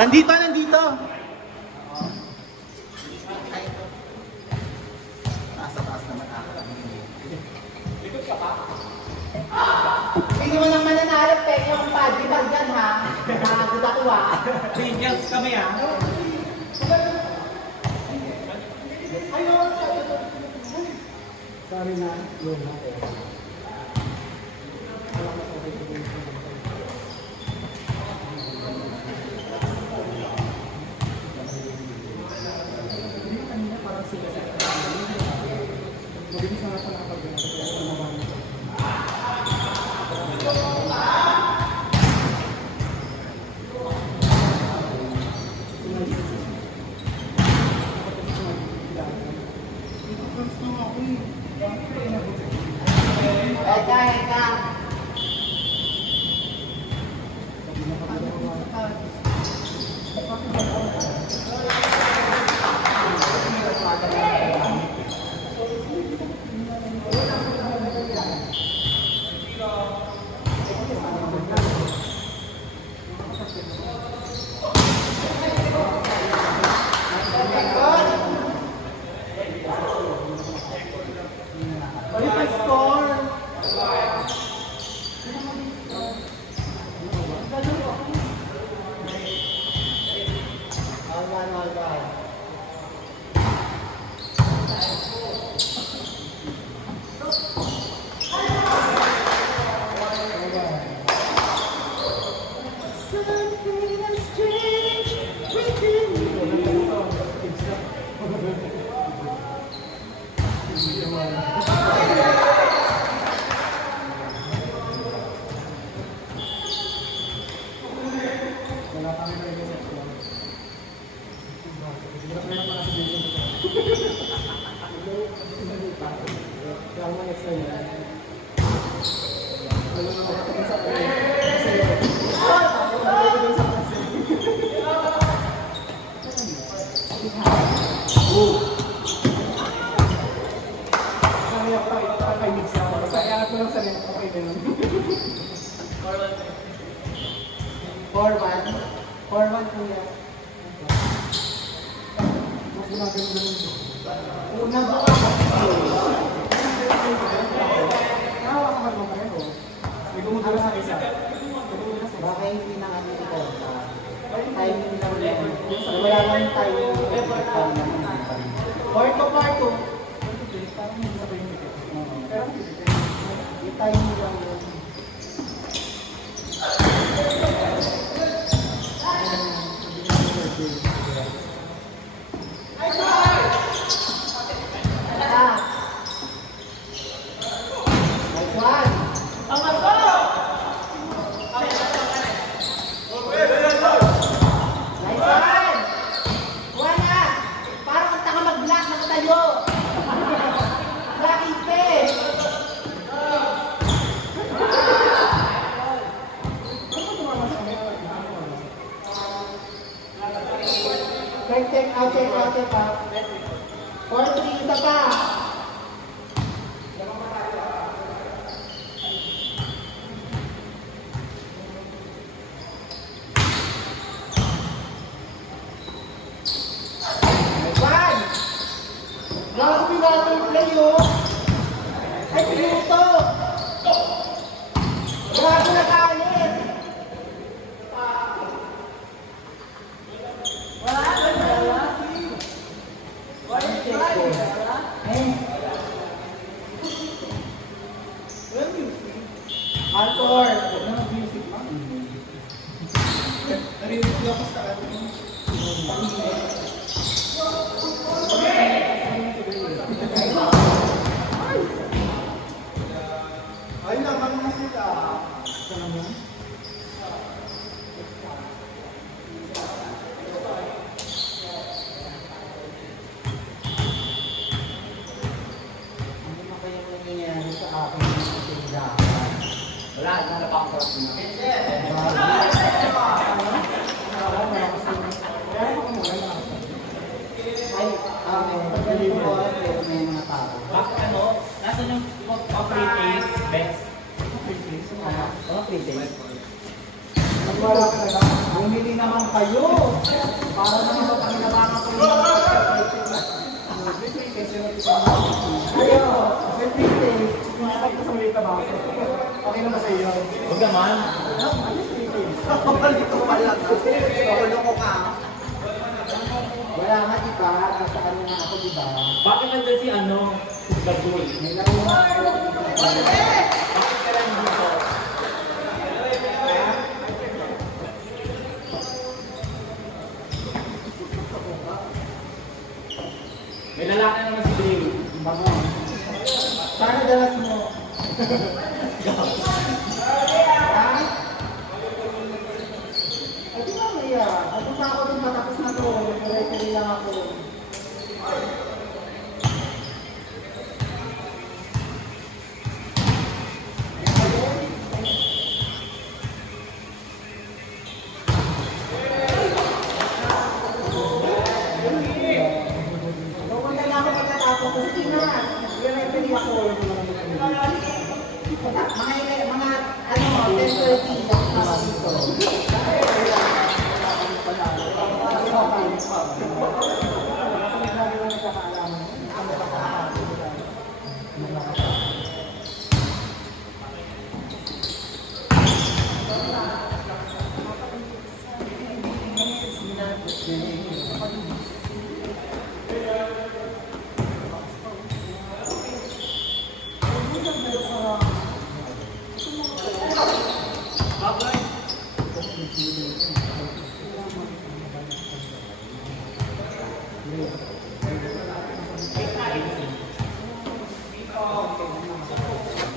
Nandito, nandito. Taas naman ako. Hindi mo naman nanarap eh, yung padi bag dyan ha. Nakagod ako ha. Angels kami ah. Sorry na, luma eh. Eka, eka. Forward kuya. Mas ginagano naman ito. Una ba? Nahawa ka man mo pareho. May gumugala sa isa. Baka hindi na kami ito. Timing lang yan. Wala lang timing. Parto. Parang hindi sa pwede. Yung timing lang yan. Check out pa. 4-3, isa pa. One. Grabe pinatay play yun. Ay, pinuto. Grabe na kalit. Altor! Music pa. Narinig ko ako sa atin. Ay naman na sila. Ito naman. Ano na kaya nangyayari sa akin sa tindahan? Wala, nalapakot na. May mga tao. Ano? Nasaan yung free taste best? Mga free days. kayo. Para naman sa panginabangan ko yung Ayo, may Philippines. Nakapag ko sa maliit na baso. Okay naman sa iyo. Huwag naman. Kapalito pa lang. Tulong ko ka. Wala nga, diba? Nasa ano nga ako, diba? Bakit nandun si ano? Si Bagoy? May laro nga ako. Bakit ka lang dito? May lalaki naman si Dave. Bango. Sana dalas mo. Ha? Ay, di ba, Maya? Ako pa ako din matapos na to. Nag-ready lang ako. Pupunta na ako pagkatapos. Sige na. I-ready ako. Mga ano, 10:30 ako na dito.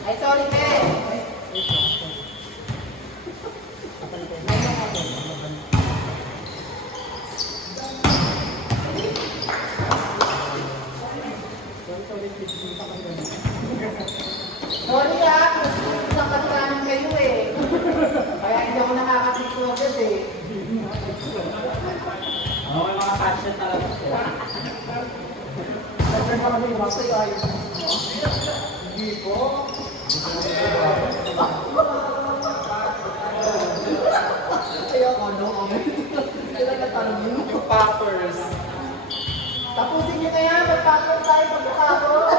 Ay, sorry, Ken. Sorry isang kasalanan kayo eh. Kaya hindi ako nakakapito agad eh. May mga passion talaga siya. Siyempre naman yung basta yung ayos. Hindi po. Ayoko, no? Sila katanong yung Poppers. tapusin niyo na yan. Magpapos tayo pagkatapos.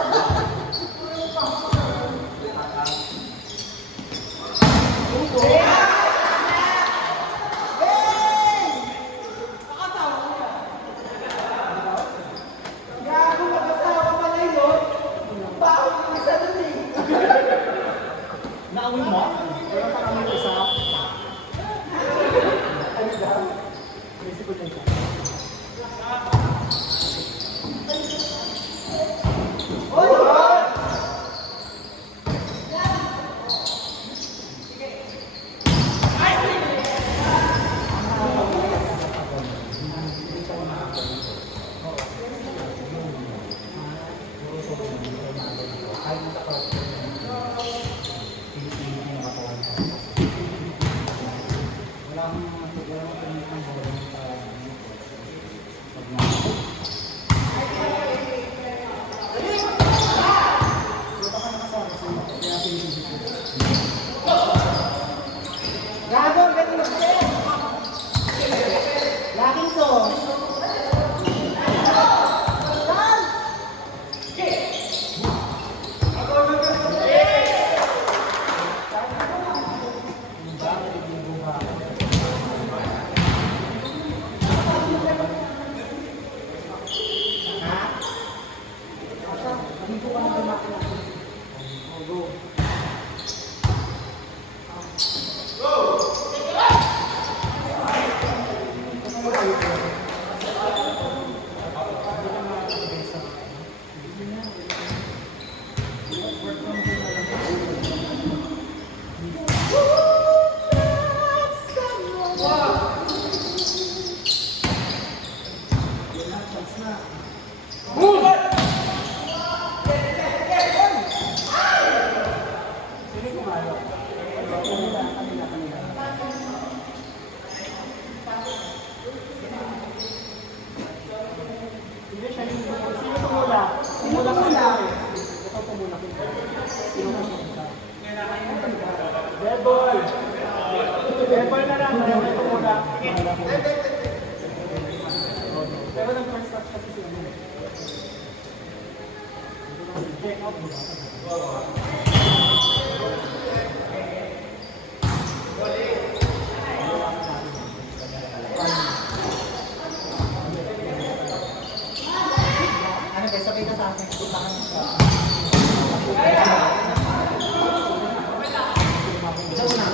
Gago, mag-asawa pala yun. Baon yung isa dun eh. Naamoy mo? Wala pa kami usap. Ano daw? Resibo na siya. Gago, ganun na siya. Laging so. Check out mo ba? Ano ba, sabay ka sa akin. Puntahan mo. Ikaw na.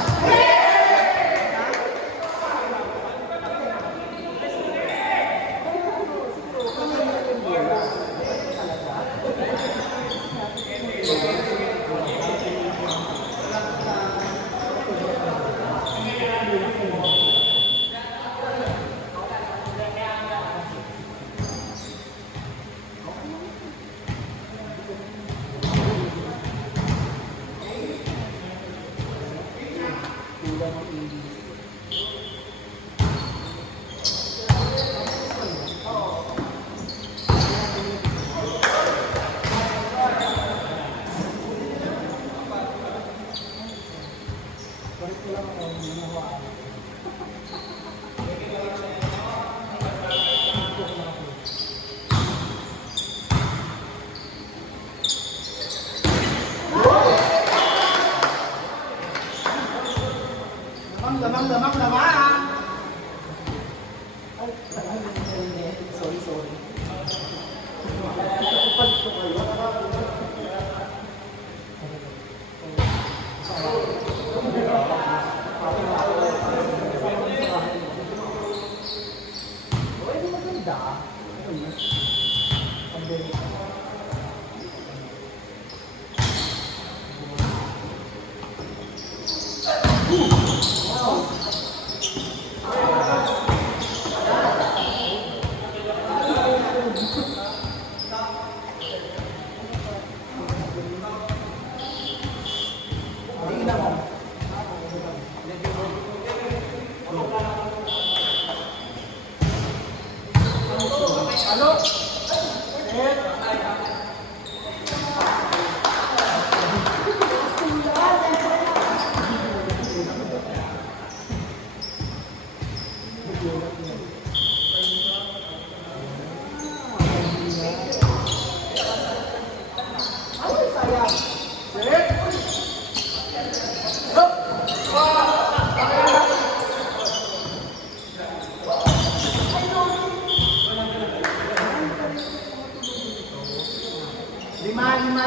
Lamang. Ay, sorry.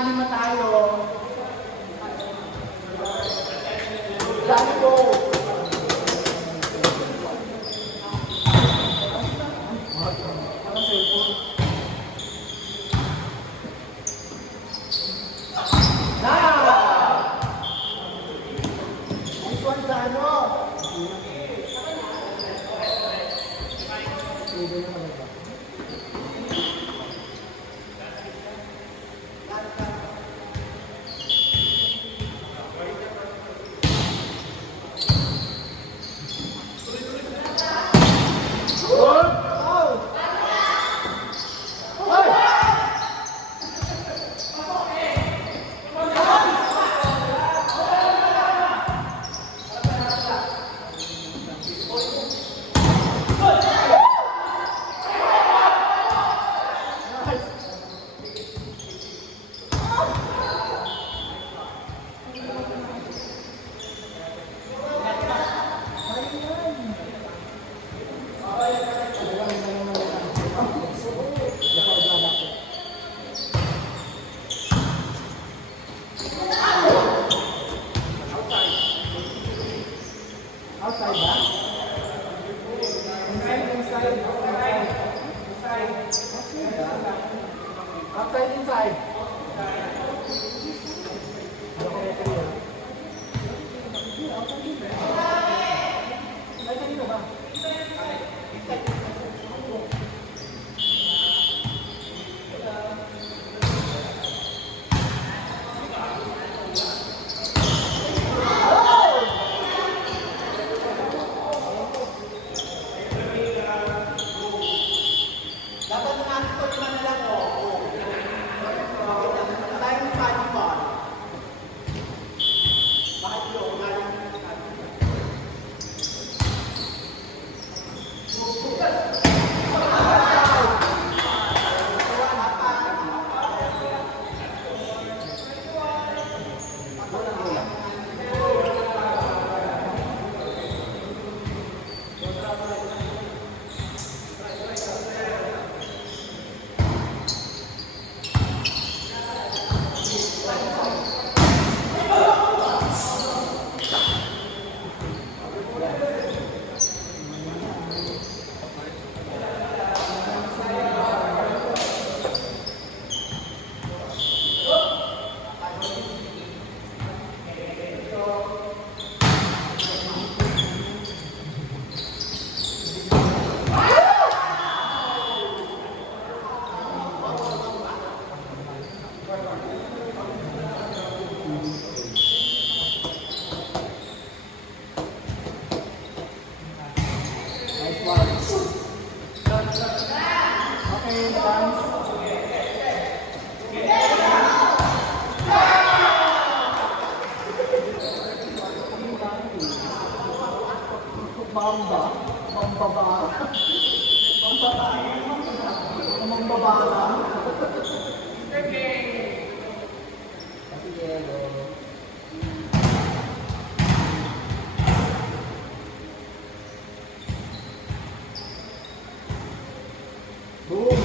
Lima tayo. Let's go. Outside ba? Inside. Ay, kanino ba? Dapat naman ito naman lang, oh. Amang babala. Kasi Diego. Boom!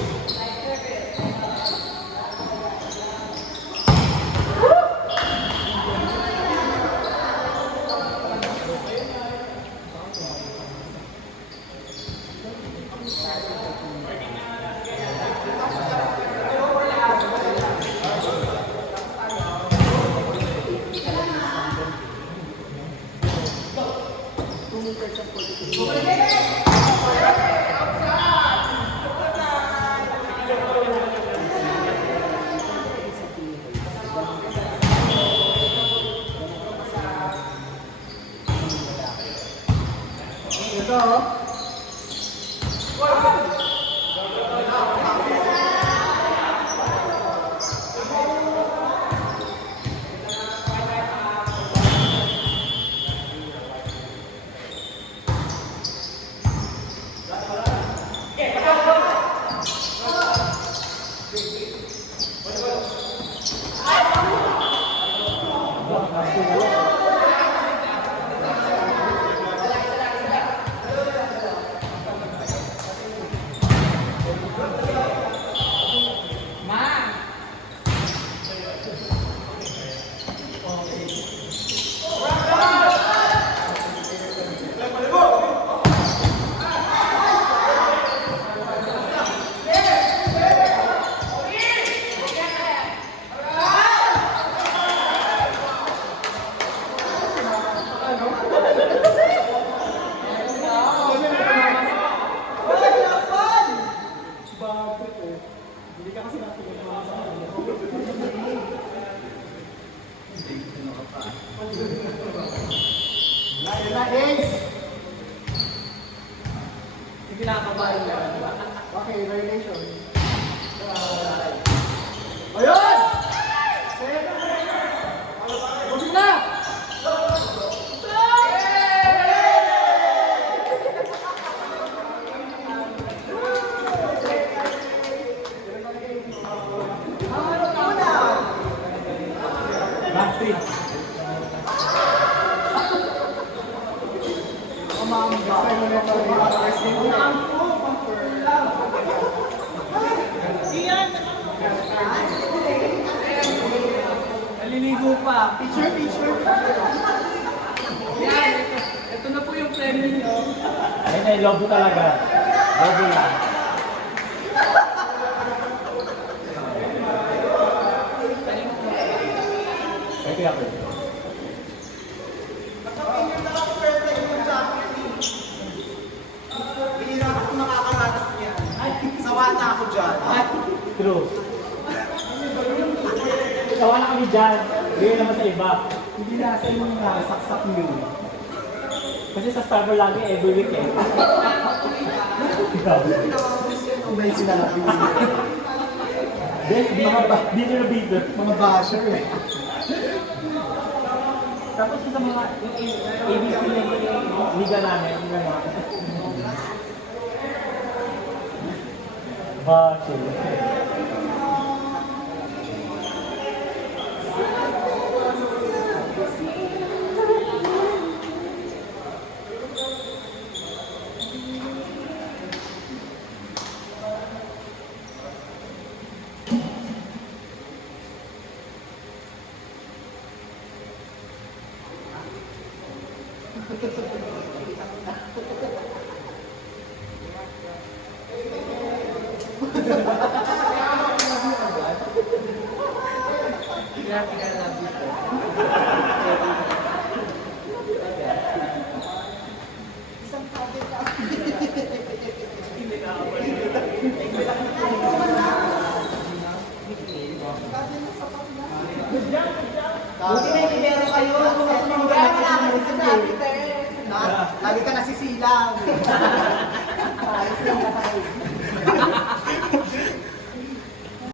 Ito. Hindi ka kasi natin sa Ace! Hindi nakakabahan niya. Okay, violation. Ayun! Busing na! Battery. Naliligo pa. Picture. Yan. Ito na po yung premyo nyo. Ayun ay lobo talaga. Lobo lang. Pwede ako. Hindi na ako makakaranas niya. Sawa na ako dyan. True. Sawa na kami dyan. Gawin naman sa iba. Hindi nasa yung saksak nyo. Kasi sa Starboard lagi every week eh. May sinalapin nyo. Dito na dito. Mga basher eh. Tapos sa mga ABC na liga namin, yung mga Bacho. Gracias.